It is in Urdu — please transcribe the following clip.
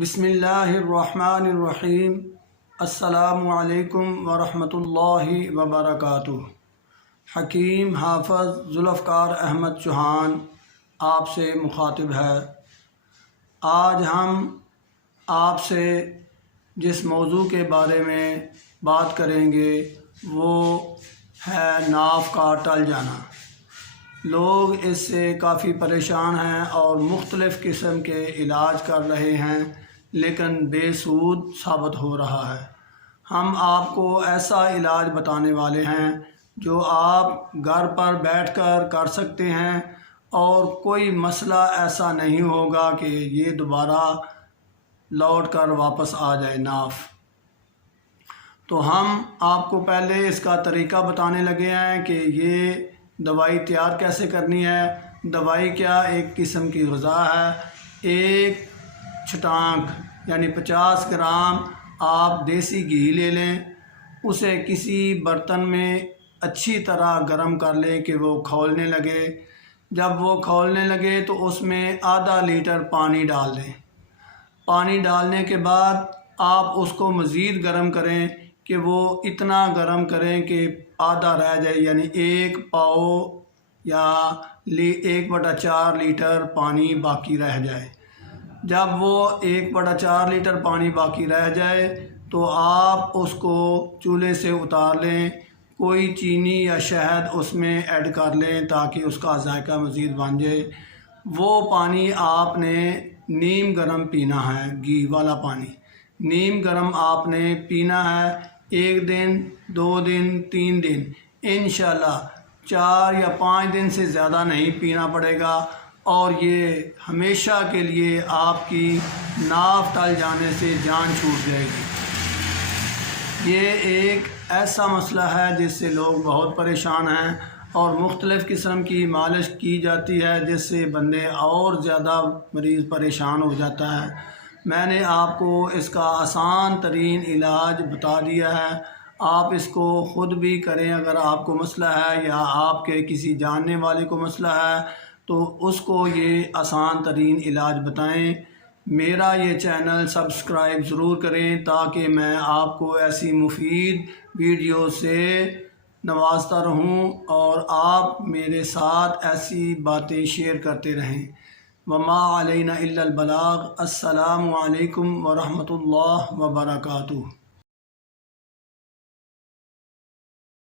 بسم اللہ الرحمن الرحیم۔ السلام علیکم ورحمۃ اللہ وبرکاتہ۔ حکیم حافظ ذوالفقار احمد چوہان آپ سے مخاطب ہے۔ آج ہم آپ سے جس موضوع کے بارے میں بات کریں گے وہ ہے ناف کا ٹل جانا۔ لوگ اس سے کافی پریشان ہیں اور مختلف قسم کے علاج کر رہے ہیں، لیکن بے سود ثابت ہو رہا ہے۔ ہم آپ کو ایسا علاج بتانے والے ہیں جو آپ گھر پر بیٹھ کر سکتے ہیں اور کوئی مسئلہ ایسا نہیں ہوگا کہ یہ دوبارہ لوٹ کر واپس آ جائے ناف۔ تو ہم آپ کو پہلے اس کا طریقہ بتانے لگے ہیں کہ یہ دوائی تیار کیسے کرنی ہے۔ دوائی کیا ایک قسم کی غذا ہے۔ ایک چھٹانک یعنی 50 گرام آپ دیسی گھی لے لیں، اسے کسی برتن میں اچھی طرح گرم کر لیں کہ وہ کھولنے لگے۔ جب وہ کھولنے لگے تو اس میں آدھا لیٹر پانی ڈال دیں۔ پانی ڈالنے کے بعد آپ اس کو مزید گرم کریں کہ وہ اتنا گرم کریں کہ آدھا رہ جائے، یعنی 1 پاؤ یا 1/4 لیٹر پانی باقی رہ جائے۔ جب وہ 1/4 لیٹر پانی باقی رہ جائے تو آپ اس کو چولہے سے اتار لیں، کوئی چینی یا شہد اس میں ایڈ کر لیں تاکہ اس کا ذائقہ مزید بن جائے۔ وہ پانی آپ نے نیم گرم پینا ہے، گھی والا پانی نیم گرم آپ نے پینا ہے۔ 1 دن 2 دن 3 دن انشاءاللہ 4 یا 5 دن سے زیادہ نہیں پینا پڑے گا، اور یہ ہمیشہ کے لیے آپ کی ناف ٹل جانے سے جان چھوٹ جائے گی۔ یہ ایک ایسا مسئلہ ہے جس سے لوگ بہت پریشان ہیں اور مختلف قسم کی مالش کی جاتی ہے جس سے بندے اور زیادہ مریض پریشان ہو جاتا ہے۔ میں نے آپ کو اس کا آسان ترین علاج بتا دیا ہے۔ آپ اس کو خود بھی کریں اگر آپ کو مسئلہ ہے یا آپ کے کسی جاننے والے کو مسئلہ ہے تو اس کو یہ آسان ترین علاج بتائیں۔ میرا یہ چینل سبسکرائب ضرور کریں تاکہ میں آپ کو ایسی مفید ویڈیو سے نوازتا رہوں اور آپ میرے ساتھ ایسی باتیں شیئر کرتے رہیں۔ وما علینا الا البلاغ۔ السلام علیکم ورحمۃ اللہ وبرکاتہ۔